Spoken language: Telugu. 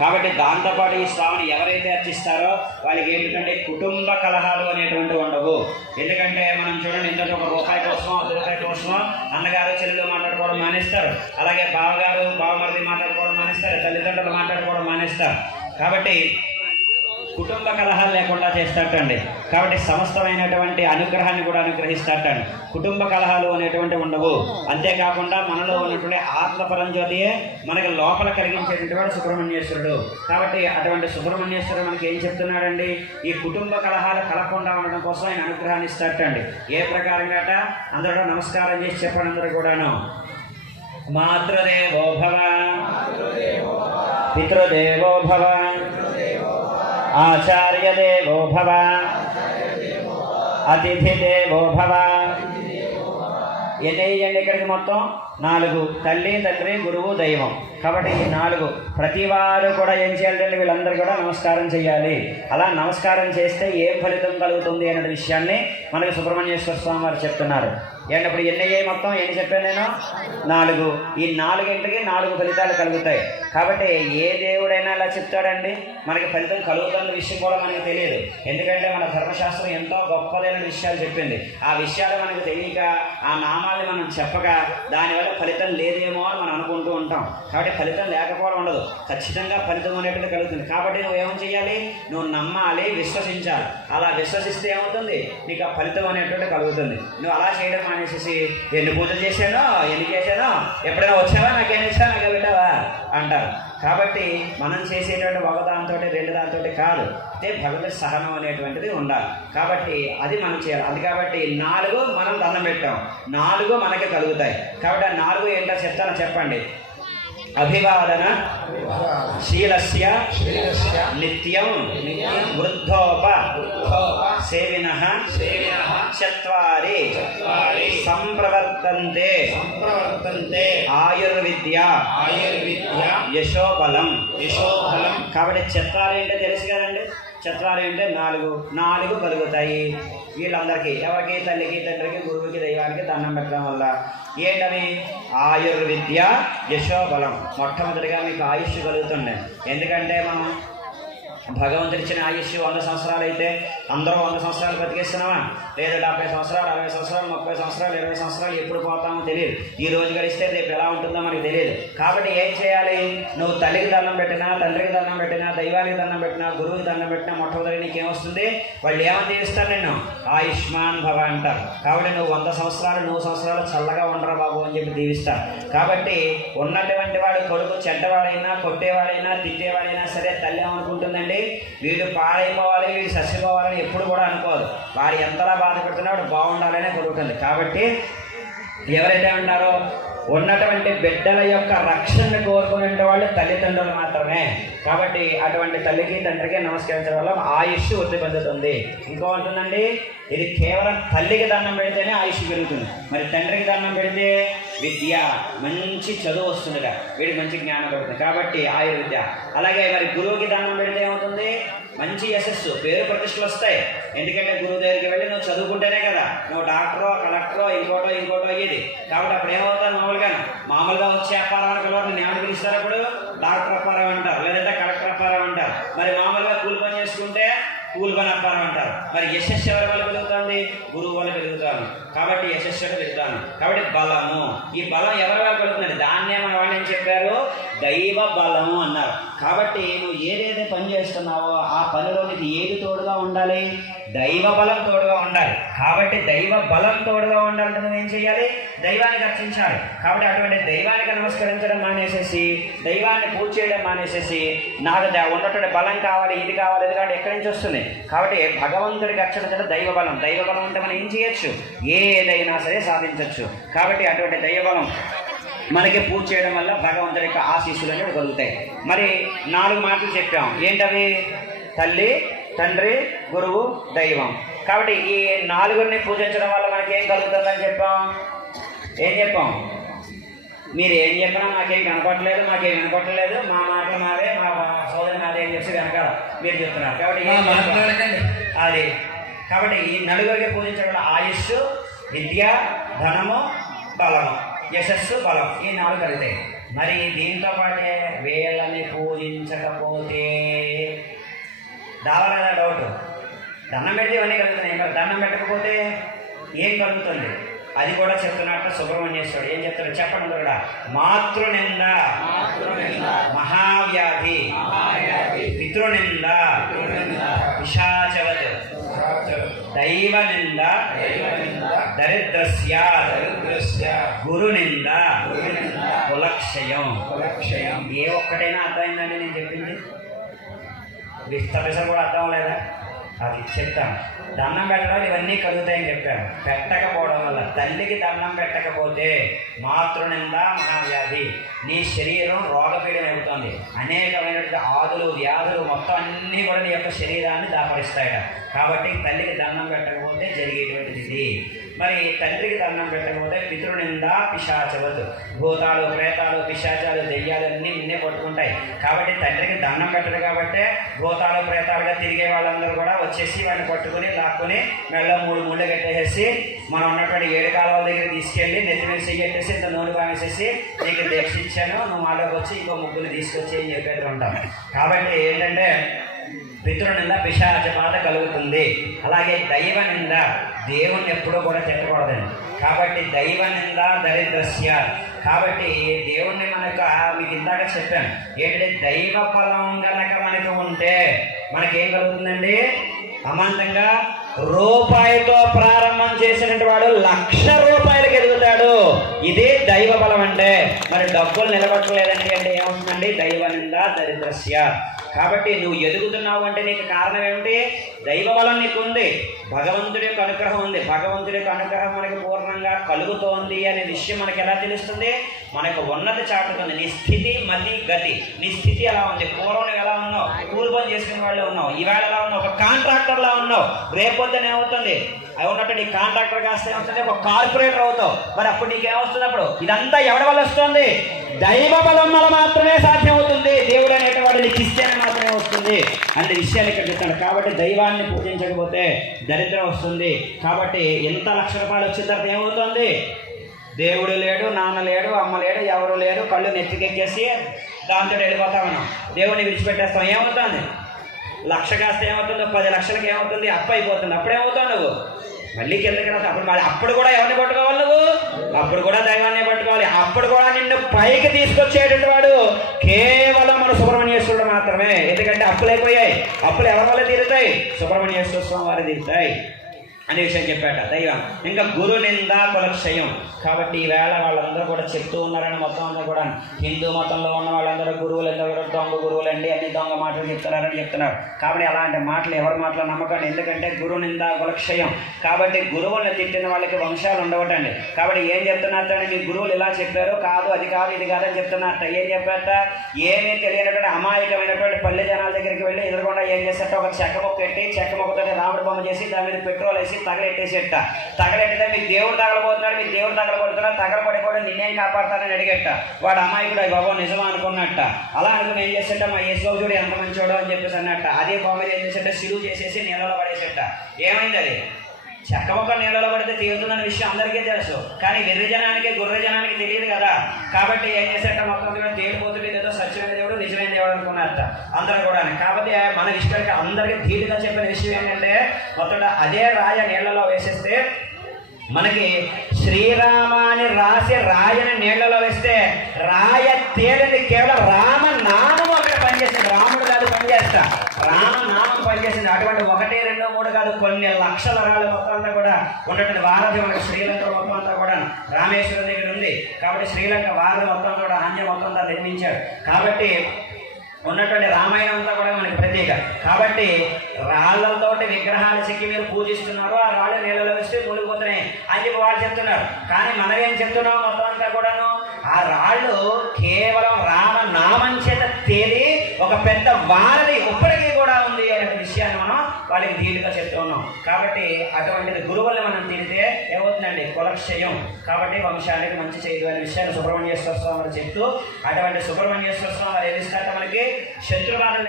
కాబట్టి దాంతోపాటు ఈ స్వామిని ఎవరైతే అర్చిస్తారో వాళ్ళకి ఏంటంటే కుటుంబ కలహాలు అనేటువంటివి ఉండవు. ఎందుకంటే మనం చూడండి, ఇంతటి ఒక రూపాయి కోసమో 10 రూపాయల కోసమో అన్నగారు చెల్లెలు మాట్లాడుకోవడం మానేస్తారు, అలాగే బావగారు బావమరిది మాట్లాడుకోవడం మానేస్తారు, తల్లిదండ్రులు మాట్లాడుకోవడం మానేస్తారు. కాబట్టి కుటుంబ కలహాలు లేకుండా చేస్తాటండి. కాబట్టి సమస్తమైనటువంటి అనుగ్రహాన్ని కూడా అనుగ్రహిస్తాటండి. కుటుంబ కలహాలు అనేటువంటి ఉండవు. అంతేకాకుండా మనలో ఉన్నటువంటి ఆత్మపరంజ్యోతియే మనకి లోపల కలిగించేటువంటి వాడు సుబ్రహ్మణ్యేశ్వరుడు. కాబట్టి అటువంటి సుబ్రహ్మణ్యేశ్వరుడు మనకి ఏం చెప్తున్నాడండి, ఈ కుటుంబ కలహాలు కలగకుండా ఉండడం కోసం ఆయన అనుగ్రహాన్ని ఇస్తాటండి. ఏ ప్రకారంగా అందరూ నమస్కారం చేసి చెప్పండి అందరూ కూడాను. మాతృదేవో భవ, పితృదేవో భవ, ఆచార్య దేవో భవ, అతిథి దేవో భవ. ఎన్నేయండి ఇక్కడికి మొత్తం 4: తల్లి, తండ్రి, గురువు, దైవం. కాబట్టి ఈ 4 ప్రతి వారు కూడా ఏం చేయాలంటే వీళ్ళందరూ కూడా నమస్కారం చేయాలి. అలా నమస్కారం చేస్తే ఏం ఫలితం కలుగుతుంది అనే విషయాన్ని మనకి సుబ్రహ్మణ్యేశ్వర స్వామి వారు చెప్తున్నారు. ఏంటి అప్పుడు ఎన్ని అయ్యాయి మొత్తం? ఏం చెప్పాను నేను? 4. ఈ 4ంటికి 4 ఫలితాలు కలుగుతాయి. కాబట్టి ఏ దేవుడైనా అలా చెప్తాడండి, మనకి ఫలితం కలుగుతున్న విషయం కూడా మనకు తెలియదు. ఎందుకంటే మన ధర్మశాస్త్రం ఎంతో గొప్పదైన విషయాలు చెప్పింది. ఆ విషయాలు మనకు తెలియక ఆ నామాల్ని మనం చెప్పక దానివల్ల ఫలితం లేదేమో అని మనం అనుకుంటూ ఉంటాం. కాబట్టి ఫలితం లేకపోవడం ఉండదు, ఖచ్చితంగా ఫలితం అనేటువంటి కలుగుతుంది. కాబట్టి నువ్వు ఏమని చేయాలి? నువ్వు నమ్మాలి, విశ్వసించాలి. అలా విశ్వసిస్తే ఏమవుతుంది? నీకు ఆ ఫలితం అనేటువంటి కలుగుతుంది. నువ్వు అలా చేయడం మానేసేసి ఎన్ని పూజలు చేశానో, ఎన్ని చేశానో, ఎప్పుడైనా వచ్చావా, నాకేం ఇచ్చావా, నాకు పెట్టావా అంటారు. కాబట్టి మనం చేసేటువంటి ఒక దాంతో 2 దాంతో కాదు, అంటే భగవత్ సహనం అనేటువంటిది ఉండాలి. కాబట్టి అది మనం చేయాలి. అది కాబట్టి 4 మనం దండం పెట్టాం, 4 మనకి కలుగుతాయి. కాబట్టి ఆ 4 ఏంటో చెప్తాను, చెప్పండి. అభివాదన శీలస్య నిత్యం వృద్ధోప సేవినః చత్వారి సంప్రవర్తంతే ఆయుర్విద్య యశోబలం. కాబట్టి చత్వారి అంటే తెలుసు కదండి. చత్వారి అంటే 4 కలుగుతాయి వీళ్ళందరికీ. ఎవరికి? తల్లికి, తండ్రికి, గురువుకి, దైవానికి దండం పెట్టడం వల్ల. ఏంటవి? ఆయుర్విద్య యశోబలం. మొట్టమొదటిగా మీకు ఆయుష్ కలుగుతుండే. ఎందుకంటే మనం భగవంతుడు ఇచ్చిన ఆయుష్ 100 సంవత్సరాలు అయితే అందరూ 100 సంవత్సరాలు బతికేస్తున్నామా? లేదా 70 సంవత్సరాలు, 60 సంవత్సరాలు, 30 సంవత్సరాలు, 20 సంవత్సరాలు ఎప్పుడు పోతామో తెలియదు. ఈ రోజు గడిస్తే రేపు ఎలా ఉంటుందో మనకు తెలియదు. కాబట్టి ఏం చేయాలి? నువ్వు తల్లికి దండం పెట్టినా, తండ్రికి దండం పెట్టినా, దైవానికి దండం పెట్టినా, గురువుకి దండం పెట్టినా మొట్టమొదటి నీకేమొస్తుంది? వాళ్ళు ఏమని దీవిస్తారు? నిన్ను ఆయుష్మాన్ భవ అంటారు. కాబట్టి నువ్వు 100 సంవత్సరాలు, 100 సంవత్సరాలు చల్లగా ఉండరా బాబు అని చెప్పి దీవిస్తారు. కాబట్టి ఉన్నటువంటి వాడు కొడుకు చెడ్డవాడైనా, కొట్టేవాడైనా, తిట్టేవాడైనా సరే తల్లి ఏమనుకుంటుందండి? వీడు పాడైపోవాలి, వీడు చచ్చిపోవాలని ఎప్పుడు కూడా అనుకోదు. వాడు ఎంతలా బాధపడుతున్నా వాడు బాగుండాలనే కోరుకుంటుంది. కాబట్టి ఎవరైతే ఉన్నారో ఉన్నటువంటి బిడ్డల యొక్క రక్షణ కోరుకునే వాళ్ళు తల్లిదండ్రులు మాత్రమే. కాబట్టి అటువంటి తల్లికి, తండ్రికి నమస్కరించడం వల్ల ఆయుష్ వృద్ధి పొందుతుంది. ఇంకో ఉంటుందండి, ఇది కేవలం తల్లికి దండం పెడితేనే ఆయుష్ పెరుగుతుంది. మరి తండ్రికి దండం పెడితే విద్య, మంచి చదువు వస్తుందిగా, వీడికి మంచి జ్ఞానం కలుగుతుంది. కాబట్టి ఆయుర్విద్య. అలాగే మరి గురువుకి దండం పెడితే ఏమవుతుంది? మంచి యశస్సు, పేరు ప్రతిష్టలు వస్తాయి. ఎందుకంటే గురువు దగ్గరికి వెళ్ళి నువ్వు చదువుకుంటేనే కదా నువ్వు డాక్టరో, కలెక్టరో, ఇంకోటో అయ్యేది. కాబట్టి అప్పుడు ఏమవుతావు? మామూలుగా వచ్చే అప్పారావు పిల్లలు నేను ఏమని పిలుస్తారు? అప్పుడు డాక్టర్ అప్పారావు అంటారు, లేదంటే కలెక్టర్ అప్పారావు అంటారు. మరి మామూలుగా కూలి పని చేసుకుంటే కూలి పని అప్పారావు అంటారు. మరి యశస్సు ఎవరి వల్ల పెరుగుతుంది? గురువు వల్ల పెరుగుతాను. కాబట్టి యశస్సుగా పెరుగుతాను. కాబట్టి బలము, ఈ బలం ఎవరి వల్ల పెరుగుతుంది? దాన్నే మన వాళ్ళు ఏం చెప్పారు? దైవ బలము అన్నారు. కాబట్టి నువ్వు ఏదైతే పని చేస్తున్నావో ఆ పనిలో నీకు ఏది తోడుగా ఉండాలి? దైవ బలం తోడుగా ఉండాలి. కాబట్టి దైవ బలం తోడుగా ఉండాలంటే నువ్వేం చేయాలి? దైవానికి అర్చించాలి. కాబట్టి అటువంటి దైవానికి నమస్కరించడం మానేసేసి, దైవాన్ని పూజ చేయడం మానేసేసి, నాకు ఉన్నటువంటి బలం కావాలి, ఇది కావాలి, ఇది కావాలి, ఎక్కడి నుంచి వస్తుంది? కాబట్టి భగవంతుడికి అర్చన దైవ బలం. దైవ బలం అంటే మనం ఏం చేయొచ్చు? ఏదైనా సరే సాధించవచ్చు. కాబట్టి అటువంటి దైవ బలం మనకి పూజ చేయడం వల్ల భగవంతుడి యొక్క ఆశీస్సులు అనేవి కలుగుతాయి. మరి 4 మాటలు చెప్పాం. ఏంటవి? తల్లి, తండ్రి, గురువు, దైవం. కాబట్టి ఈ 4ని పూజించడం వల్ల మనకి ఏం కలుగుతుందని చెప్పాం? ఏం చెప్పాం? మీరు ఏం చెప్పినా మాకేం కనపడలేదు, మాకేం వినపడలేదు, మా మాటలు మావే, మా సోదరి మాదే అని చెప్పి కనుక మీరు చెప్తున్నారు. కాబట్టి అది కాబట్టి ఈ 4కి పూజించడం వల్ల ఆయుష్, విద్య, ధనము, బలము, యశస్సు, బలం, ఈ 4 కలుగుతాయి. మరి దీంతో పాటే వీళ్ళని పూజించకపోతే దావరాదా డౌట్. దండం పెడితే ఇవన్నీ కలుగుతున్నాయి, మరి దండం పెట్టకపోతే ఏం కలుగుతుంది అది కూడా చెప్తున్నట్టు సుబ్రహ్మణ్యేశ్వరుడు ఏం చెప్తాడు చెప్పండి కూడా. మాతృనింద మహావ్యాధి పితృనింద పిశాచవత్ దైవనింద దరిద్రస్య గురునింద కులక్షయం. ఏ ఒక్కటైనా అర్థమైందండి నేను చెప్పింది? విస్తరిస కూడా అర్థం లేదా? అది చెప్తాను. దండం పెట్టడం ఇవన్నీ కలుగుతాయని చెప్పాను. పెట్టకపోవడం వల్ల తల్లికి దండం పెట్టకపోతే మాతృనింద మహావ్యాధి, నీ శరీరం రోగపీడం అవుతుంది. అనేకమైనటువంటి ఆదులు వ్యాధులు మొత్తం అన్నీ కూడా నీ యొక్క శరీరాన్ని దాపరిస్తాయట. కాబట్టి తల్లికి దండం పెట్టకపోతే జరిగేటువంటిది ఇది. మరి తండ్రికి దండం పెట్టకపోతే పితృనింద పిశాచవత్, భూతాలు ప్రేతాలు పిశాచాలు దెయ్యాలు అన్నీ నిన్నే పట్టుకుంటాయి. కాబట్టి తండ్రికి దండం పెట్టడు కాబట్టి భూతాలు ప్రేతాలుగా తిరిగే వాళ్ళందరూ కూడా వచ్చేసి వాడిని పట్టుకుని లాక్కుని మెళ్ళ 3 ముళ్ళు కట్టేసేసి మనం ఉన్నటువంటి 7 కాలువల దగ్గర తీసుకెళ్ళి నెత్తి మీద చెయ్యేసి ఇంత నూనె పామేసేసి నీకు దీక్ష ఇచ్చాను, నువ్వు మాలోకి వచ్చి ఇంకో ముగ్గురు తీసుకొచ్చి అని చెప్పేది ఉంటాం. కాబట్టి ఏంటంటే పితృనింద పిశాచ బాధ కలుగుతుంది. అలాగే దైవనింద, దేవుణ్ణి ఎప్పుడూ కూడా తిట్టకూడదండి. కాబట్టి దైవనింద దరిద్రస్య. కాబట్టి దేవుణ్ణి మీకు ఇందాక చెప్పాను ఏంటంటే దైవ ఫలం కనుక మనకు ఉంటే మనకేం కలుగుతుందండి? అమాంతంగా రూపాయితో ప్రారంభం చేసినటువంటి వాడు 1,00,000 రూపాయలకి ఎదుగుతాడు. ఇదే దైవ బలం అంటే. మరి డబ్బులు నిలబట్టలేదండి అంటే ఏమవుతుందండి? దైవనింద దరిద్రస్య. కాబట్టి నువ్వు ఎదుగుతున్నావు అంటే నీకు కారణం ఏమిటి? దైవ బలం నీకు ఉంది, భగవంతుడి యొక్క అనుగ్రహం ఉంది. భగవంతుడి యొక్క అనుగ్రహం మనకి పూర్ణంగా కలుగుతోంది అనే విషయం మనకి ఎలా తెలుస్తుంది? మనకు ఉన్నతి చాటుతుంది. నీ స్థితి మతి గతి, నీ స్థితి ఎలా ఉంది? పూర్వం ఎలా ఉన్నావు? కూలి పని చేసుకునే వాళ్ళు ఉన్నావు, ఈవేళ ఎలా ఉన్నావు? ఒక కాంట్రాక్టర్లా ఉన్నావు. రేపొద్దున ఏమవుతుంది? అవి ఉన్నట్టు నీ కాంట్రాక్టర్ కాస్త ఏమవుతుంది? ఒక కార్పొరేటర్ అవుతావు. మరి అప్పుడు నీకేమొస్తుంది? అప్పుడు ఇదంతా ఎవరి వల్ల వస్తుంది? దైవ బలం వల్ల మాత్రమే సాధ్యం అవుతుంది. దేవుడు అనేటువంటి నీకు ఇస్తేనే మాత్రమే వస్తుంది అనే విషయాలు ఇక్కడ చెప్తాడు. కాబట్టి దైవాన్ని పూజించకపోతే దరిద్రం వస్తుంది. కాబట్టి ఎంత 1,00,000 రూపాయలు వచ్చిన తర్వాత ఏమవుతుంది? దేవుడు లేడు, నాన్న లేడు, అమ్మ లేడు, ఎవరు లేరు, కళ్ళు నెత్తికెక్కేసి దాంతో వెళ్ళిపోతాం మనం. దేవుడిని విడిచిపెట్టేస్తాం. ఏమవుతుంది? 1,00,000 కాస్త ఏమవుతుందో 10 లక్షలకి ఏమవుతుంది? అప్పు అయిపోతుంది. అప్పుడేమవుతావు నువ్వు? మళ్ళీ కిందకి రాదు. అప్పుడు కూడా ఎవరిని పట్టుకోవాలి నువ్వు? అప్పుడు కూడా దైవాన్ని పట్టుకోవాలి. అప్పుడు కూడా నిన్ను పైకి తీసుకొచ్చేటువంటి వాడు కేవలం మన సుబ్రహ్మణ్యేశ్వరుడు మాత్రమే. ఎందుకంటే అప్పులు అయిపోయాయి. అప్పులు ఎవరి వల్ల తీరుతాయి? సుబ్రహ్మణ్యేశ్వర స్వామి వారి తీరుతాయి అనే విషయం చెప్పాట దైవం. ఇంకా గురు నింద కులక్షయం. కాబట్టి ఈవేళ వాళ్ళందరూ కూడా చెప్తూ ఉన్నారని మొత్తం అంతా కూడా హిందూ మతంలో ఉన్న వాళ్ళందరూ గురువులు ఎందరో దొంగ గురువులండి, అన్ని దొంగ మాటలు చెప్తున్నారని చెప్తున్నారు. కాబట్టి అలాంటి మాటలు ఎవరి మాటలు నమ్మకండి. ఎందుకంటే గురు నింద కులక్షయం. కాబట్టి గురువులను తిట్టిన వాళ్ళకి వంశాలు ఉండవటండి. కాబట్టి ఏం చెప్తున్నారట? మీ గురువులు ఇలా చెప్పారు, కాదు అది కాదు ఇది కాదని చెప్తున్నారట. ఏం చెప్పారట? ఏమీ తెలియనటువంటి అమాయకమైనటువంటి పల్లె జనాల దగ్గరికి వెళ్ళి ఎదురుకుండా ఏం చేస్తారట? ఒక చెక్క మొక్క పెట్టి చెక్క మొక్కతో రాముడి బొమ్మ చేసి దాని మీద పెట్రోల్ వేసి తగలెట్టేసేట. తగలెట్టితే మీకు దేవుడు తగలబోతున్నాడు, మీకు దేవుడు తగలబడుతున్నాడు, తగలబడి కూడా నిన్నేం కాపాడుతానని అడిగేట. వాడు అమాయకుడు బాబు నిజమా అనుకున్నట్ట. అలా అనుకుని ఏం చేసేట? మా యేసుబాబు చూడు ఎంత మంచోడు అని చెప్పేసి అన్నట్ట. అదే బొమ్మ ఏం చేసేట? సిలువు చేసేసి నీళ్ళలో పడేసేట. ఏమైంది? అది చెక్క మొక్క నీళ్ళలో పడితే తీరుతుందన్న విషయం అందరికీ తెలుసు. కానీ వెర్రి జనానికి గుర్ర జనానికి తెలియదు కదా. కాబట్టి ఏం చేసేట? మొత్తం కూడా తేలిపోతుంది, ఏదో సత్యమైన దేవుడు నిజమైన దేవుడు అనుకున్నారట అందరూ కూడా. కాబట్టి మన విషయానికి అందరికీ ధీటుగా చెప్పిన విషయం ఏంటంటే మొత్తం అదే రాయ నీళ్లలో వేసేస్తే మనకి శ్రీరామాని రాసి రాయని నీళ్లలో వేస్తే రాయ తేలింది. కేవలం రామనామం అక్కడ పనిచేసింది. రాముడు కాదు పనిచేస్తా, రామనామం పనిచేసింది. అటువంటి 1, 2, 3 కాదు, కొన్ని లక్షల రాళ్ళు మొత్తం అంతా కూడా ఉన్నటువంటి వారధి మనకి శ్రీలంక మొత్తం అంతా కూడా రామేశ్వరం దగ్గర ఉంది. కాబట్టి శ్రీలంక వారధి మొత్తం కూడా ఆంజనేయ మొత్తం అంతా నిర్మించాడు. కాబట్టి ఉన్నటువంటి రామాయణం అంతా కూడా మనకి ప్రత్యేక. కాబట్టి రాళ్లతోటి విగ్రహాలు చెక్కి మీరు పూజిస్తున్నారు, ఆ రాళ్ళు నీళ్ళలో వేస్తే మునిగిపోతున్నాయి అని చెప్పి వాళ్ళు చెప్తున్నారు. కానీ మనమేం చెప్తున్నాం? మొత్తం అంతా కూడాను ఆ రాళ్ళు కేవలం రామనామం చేత తేలి ఒక పెద్ద వారధి ఇప్పటికీ కూడా ఉంది అనే విషయాన్ని మనం వాళ్ళకి ధీటుగా చెప్తూ ఉన్నాం. కాబట్టి అటువంటిది గురువుల్ని మనం తిరిగితే ఏమవుతుందండి? కులక్షయం. కాబట్టి వంశానికి మంచి చేయదు అనే విషయాన్ని సుబ్రహ్మణ్యేశ్వర స్వామి వారు చెప్తూ, అటువంటి సుబ్రహ్మణ్యేశ్వర స్వామి వారు ఏది ఇస్తారట? మనకి శత్రువాదం